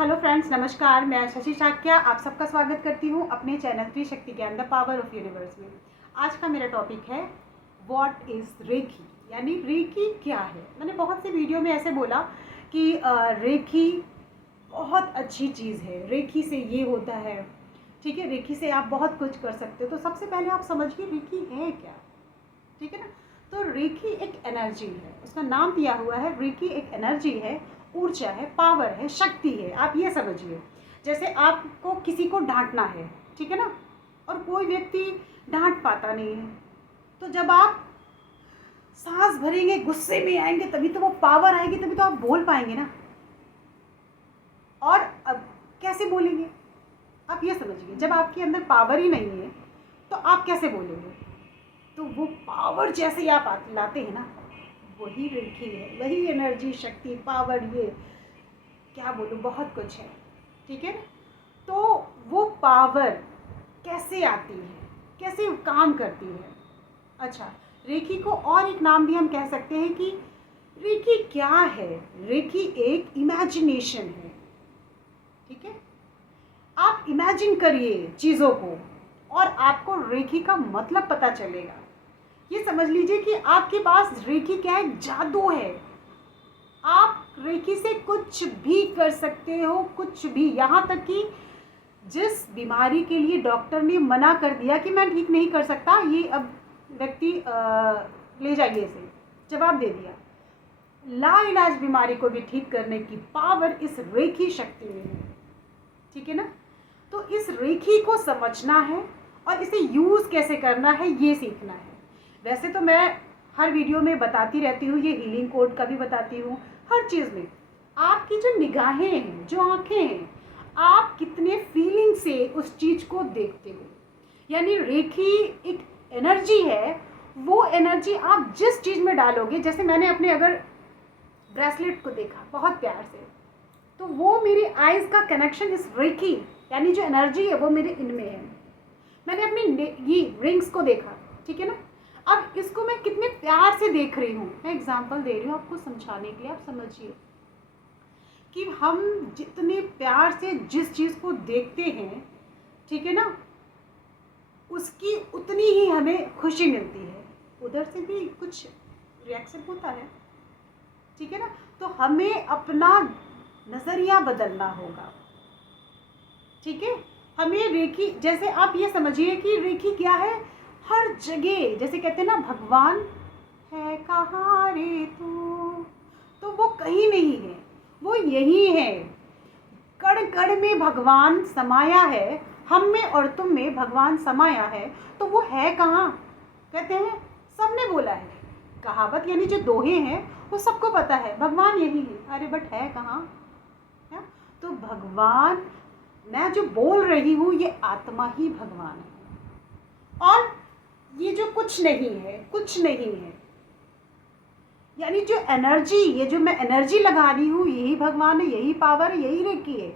Hello friends, नमस्कार। मैं शशि शाक्या आप सबका स्वागत करती हूँ अपने चैनल त्रिशक्ति ज्ञान द पावर ऑफ यूनिवर्स में। आज का मेरा टॉपिक है व्हाट इज़ रेकी, यानी रेकी क्या है। मैंने बहुत से वीडियो में ऐसे बोला कि रेकी बहुत अच्छी चीज़ है, रेकी से ये होता है, ठीक है, रेकी से आप बहुत कुछ कर सकते हो। तो सबसे पहले आप समझिए रेकी है क्या, ठीक है ना। तो रेकी एक एनर्जी है, उसका नाम दिया हुआ है रेकी। एक एनर्जी है, ऊर्जा है, पावर है, शक्ति है। आप ये समझिए, जैसे आपको किसी को डांटना है, ठीक है ना, और कोई व्यक्ति डांट पाता नहीं है, तो जब आप सांस भरेंगे, गुस्से में आएंगे, तभी तो वो पावर आएगी, तभी तो आप बोल पाएंगे ना। और अब कैसे बोलेंगे, आप ये समझिए, जब आपके अंदर पावर ही नहीं है तो आप कैसे बोलेंगे। तो वो पावर जैसे आप लाते हैं ना, वही रेखी है, वही एनर्जी, शक्ति, पावर, ये क्या बोलूँ, बहुत कुछ है, ठीक है ना। तो वो पावर कैसे आती है, कैसे काम करती है। अच्छा, रेखी को और एक नाम भी हम कह सकते हैं कि रेखी क्या है। रेखी एक इमेजिनेशन है, ठीक है। आप इमेजिन करिए चीज़ों को और आपको रेखी का मतलब पता चलेगा। ये समझ लीजिए कि आपके पास रेखी क्या है, जादू है। आप रेखी से कुछ भी कर सकते हो, कुछ भी, यहाँ तक कि जिस बीमारी के लिए डॉक्टर ने मना कर दिया कि मैं ठीक नहीं कर सकता, ये अब व्यक्ति ले जाइए, इसे जवाब दे दिया, लाइलाज बीमारी को भी ठीक करने की पावर इस रेखी शक्ति में है, ठीक है ना। तो इस रेखी को समझना है और इसे यूज़ कैसे करना है ये सीखना है। वैसे तो मैं हर वीडियो में बताती रहती हूँ, ये हीलिंग कोड का भी बताती हूँ, हर चीज़ में। आपकी जो निगाहें हैं, जो आँखें हैं, आप कितने फीलिंग से उस चीज़ को देखते हो। यानी रेखी एक एनर्जी है, वो एनर्जी आप जिस चीज़ में डालोगे, जैसे मैंने अपने अगर ब्रेसलेट को देखा बहुत प्यार से, तो वो मेरी आइज़ का कनेक्शन इस रेखी यानी जो एनर्जी है वो मेरे इनमें है। मैंने अपनी ये रिंग्स को देखा, ठीक है ना, अब इसको मैं कितने प्यार से देख रही हूँ। मैं एग्जांपल दे रही हूँ आपको समझाने के लिए, आप समझिए कि हम जितने प्यार से जिस चीज़ को देखते हैं, ठीक है ना, उसकी उतनी ही हमें खुशी मिलती है, उधर से भी कुछ रिएक्शन होता है, ठीक है ना। तो हमें अपना नज़रिया बदलना होगा, ठीक है। हमें रेखी, जैसे आप ये समझिए कि रेखी क्या है, हर जगह, जैसे कहते हैं ना, भगवान है कहाँ रे तू, तो वो कहीं नहीं है, वो यही है। कण कण में भगवान समाया है, हम में और तुम में भगवान समाया है। तो वो है कहाँ, कहते हैं, सबने बोला है, कहावत यानी जो दोहे हैं वो सबको पता है, भगवान यही है। अरे बट है कहाँ है। तो भगवान, मैं जो बोल रही हूँ ये आत्मा ही भगवान है, और ये जो कुछ नहीं है, कुछ नहीं है, यानी जो एनर्जी, ये जो मैं एनर्जी लगा रही हूँ यही भगवान है, यही पावर है, यही रेखी है।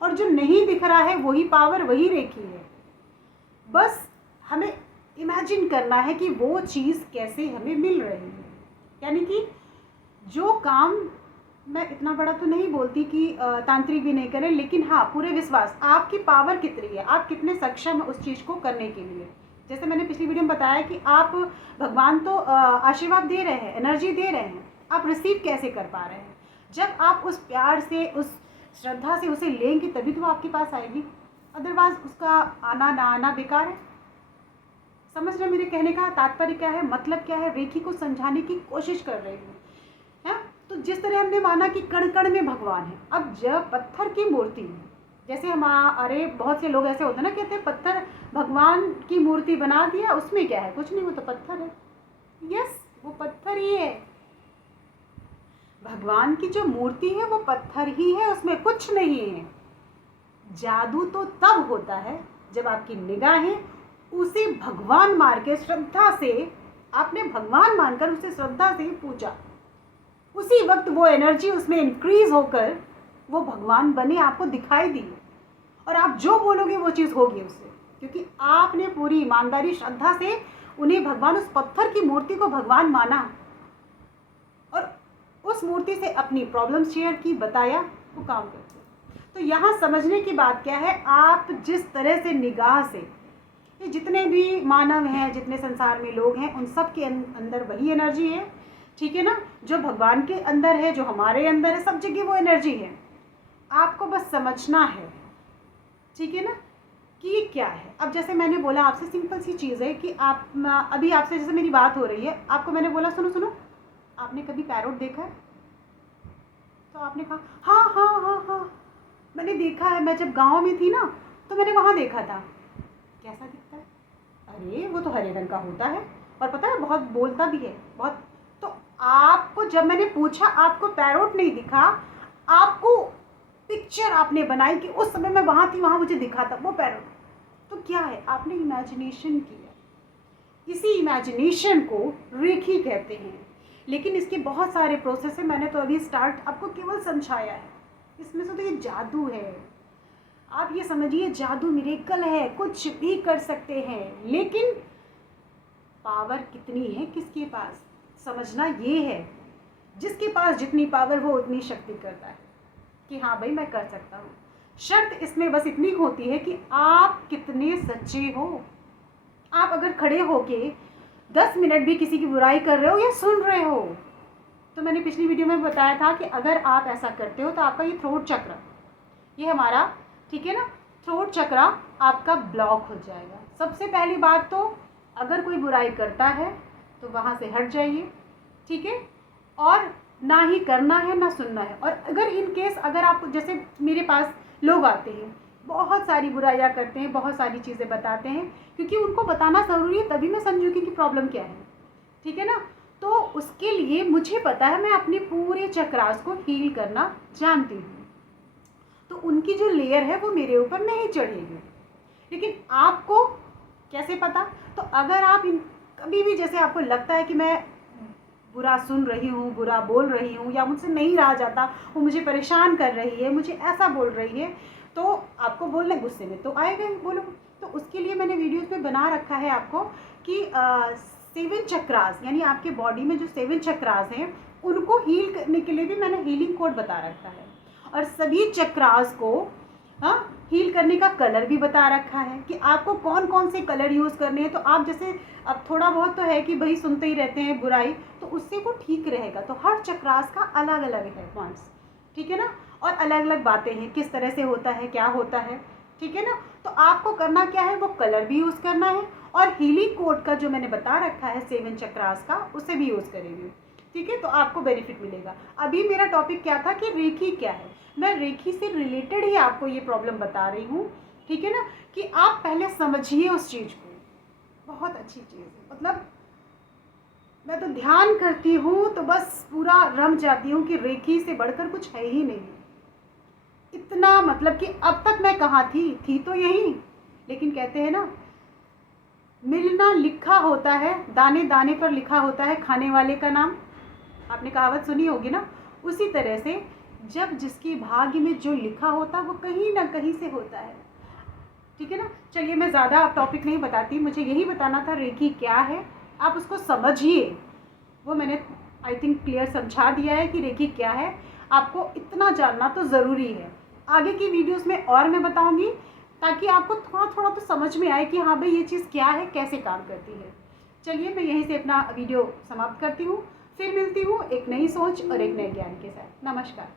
और जो नहीं दिख रहा है वही पावर, वही रेखी है। बस हमें इमेजिन करना है कि वो चीज़ कैसे हमें मिल रही है। यानी कि जो काम, मैं इतना बड़ा तो नहीं बोलती कि तांत्रिक भी नहीं करें, लेकिन हाँ, पूरे विश्वास, आपकी पावर कितनी है, आप कितने सक्षम हैं उस चीज़ को करने के लिए। जैसे मैंने पिछली वीडियो में बताया कि आप, भगवान तो आशीर्वाद दे रहे हैं, एनर्जी दे रहे हैं, आप रिसीव कैसे कर पा रहे हैं। जब आप उस प्यार से, उस श्रद्धा से उसे लेंगे तभी तो आपके पास आएगी, अदरवाइज उसका आना ना आना बेकार है। समझ रहे मेरे कहने का तात्पर्य क्या है, मतलब क्या है। रेखी को समझाने की कोशिश कर रही हूँ, है। तो जिस तरह हमने माना कि कण कण में भगवान है, अब जब पत्थर की मूर्ति है, जैसे हम, अरे बहुत से लोग ऐसे होते हैं ना, कहते हैं पत्थर भगवान की मूर्ति बना दिया, उसमें क्या है, कुछ नहीं, वो तो पत्थर है। यस, वो पत्थर ही है। भगवान की जो मूर्ति है वो पत्थर ही है, उसमें कुछ नहीं है। जादू तो तब होता है जब आपकी निगाहें उसे भगवान मान के, श्रद्धा से, आपने भगवान मानकर उसे श्रद्धा से पूजा, उसी वक्त वो एनर्जी उसमें इंक्रीज होकर वो भगवान बने, आपको दिखाई दी, और आप जो बोलोगे वो चीज़ होगी उससे, क्योंकि आपने पूरी ईमानदारी, श्रद्धा से उन्हें भगवान, उस पत्थर की मूर्ति को भगवान माना, और उस मूर्ति से अपनी प्रॉब्लम शेयर की, बताया, वो काम करते। तो यहाँ समझने की बात क्या है, आप जिस तरह से निगाह से, ये जितने भी मानव हैं, जितने संसार में लोग हैं, उन सब के अंदर वही एनर्जी है, ठीक है ना। जो भगवान के अंदर है, जो हमारे अंदर है, सब जगह वो एनर्जी है। आपको बस समझना है, ठीक है ना, कि ये क्या है। अब जैसे मैंने बोला आपसे, सिंपल सी चीज़ है कि आप अभी आपसे जैसे मेरी बात हो रही है, आपको मैंने बोला सुनो सुनो, आपने कभी पैरोट देखा है? तो आपने कहा हाँ हाँ हाँ हाँ मैंने देखा है, मैं जब गाँव में थी ना तो मैंने वहाँ देखा था। कैसा दिखता है? अरे वो तो हरे रंग का होता है, और पता है बहुत बोलता भी है, बहुत। तो आपको जब मैंने पूछा, आपको पैरोट नहीं दिखा, आपको पिक्चर आपने बनाई कि उस समय मैं वहाँ थी, वहाँ मुझे दिखा था वो पैरोट। तो क्या है, आपने इमेजिनेशन किया। इसी इमेजिनेशन को रेखी कहते हैं। लेकिन इसके बहुत सारे प्रोसेस है, मैंने तो अभी स्टार्ट आपको केवल समझाया है। इसमें से तो ये जादू है, आप ये समझिए जादू मिरेकल है, कुछ भी कर सकते हैं। लेकिन पावर कितनी है किसके पास, समझना ये है। जिसके पास जितनी पावर वो उतनी शक्ति करता है कि हाँ भाई मैं कर सकता हूँ। शर्त इसमें बस इतनी होती है कि आप कितने सच्चे हो। आप अगर खड़े होके 10 मिनट भी किसी की बुराई कर रहे हो या सुन रहे हो, तो मैंने पिछली वीडियो में बताया था कि अगर आप ऐसा करते हो तो आपका ये थ्रोट चक्र, ये हमारा, ठीक है ना, थ्रोट चक्र आपका ब्लॉक हो जाएगा। सबसे पहली बात तो अगर कोई बुराई करता है तो वहाँ से हट जाइए, ठीक है, और ना ही करना है ना सुनना है। और अगर इन केस अगर आप, जैसे मेरे पास लोग आते हैं, बहुत सारी बुराइयाँ करते हैं, बहुत सारी चीज़ें बताते हैं, क्योंकि उनको बताना ज़रूरी है, तभी मैं समझूंगी कि प्रॉब्लम क्या है, ठीक है ना। तो उसके लिए मुझे पता है, मैं अपने पूरे चक्रास को हील करना जानती हूँ, तो उनकी जो लेयर है वो मेरे ऊपर नहीं चढ़ेगी। लेकिन आपको कैसे पता? तो अगर आप कभी भी, जैसे आपको लगता है कि मैं बुरा सुन रही हूँ, बुरा बोल रही हूँ, या मुझसे नहीं रहा जाता, वो मुझे परेशान कर रही है, मुझे ऐसा बोल रही है, तो आपको बोलना, गुस्से में तो आएगा ही, बोलो। तो उसके लिए मैंने वीडियोस में बना रखा है आपको कि 7 चक्रास, यानी आपके बॉडी में जो 7 चक्रास हैं उनको हील करने के लिए भी मैंने हीलिंग कोड बता रखा है। और सभी चक्रास को हील करने का कलर भी बता रखा है कि आपको कौन कौन से कलर यूज़ करने हैं। तो आप जैसे अब थोड़ा बहुत तो है कि भाई सुनते ही रहते हैं बुराई, तो उससे वो ठीक रहेगा। तो हर चक्रास का अलग अलग है पॉइंट्स, ठीक है ना, और अलग अलग बातें हैं, किस तरह से होता है, क्या होता है, ठीक है ना। तो आपको करना क्या है, वो कलर भी यूज़ करना है, और हीलिंग कोड का जो मैंने बता रखा है 7 चक्रास का, उसे भी यूज़ करेंगे, ठीक है। तो आपको बेनिफिट मिलेगा। अभी मेरा टॉपिक क्या था कि रेखी क्या है, मैं रेखी से रिलेटेड ही आपको ये प्रॉब्लम बता रही हूँ, ठीक है ना, कि आप पहले समझिए उस चीज़ को। बहुत अच्छी चीज़ है, मतलब मैं तो ध्यान करती हूँ तो बस पूरा रम जाती हूँ कि रेखी से बढ़कर कुछ है ही नहीं। इतना मतलब कि अब तक मैं कहाँ थी तो यहीं, लेकिन कहते हैं ना, मिलना लिखा होता है, दाने दाने पर लिखा होता है खाने वाले का नाम, आपने कहावत सुनी होगी ना। उसी तरह से जब जिसकी भाग्य में जो लिखा होता है वो कहीं ना कहीं से होता है, ठीक है ना। चलिए मैं ज़्यादा अब टॉपिक नहीं बताती, मुझे यही बताना था रेखी क्या है, आप उसको समझिए। वो मैंने आई थिंक क्लियर समझा दिया है कि रेखी क्या है, आपको इतना जानना तो ज़रूरी है। आगे की वीडियोस में और मैं बताऊंगी, ताकि आपको थोड़ा थोड़ा तो समझ में आए कि हाँ भाई ये चीज़ क्या है, कैसे काम करती है। चलिए मैं यहीं से अपना वीडियो समाप्त करती हूँ, फिर मिलती हूँ एक नई सोच और एक नए ज्ञान के साथ। नमस्कार।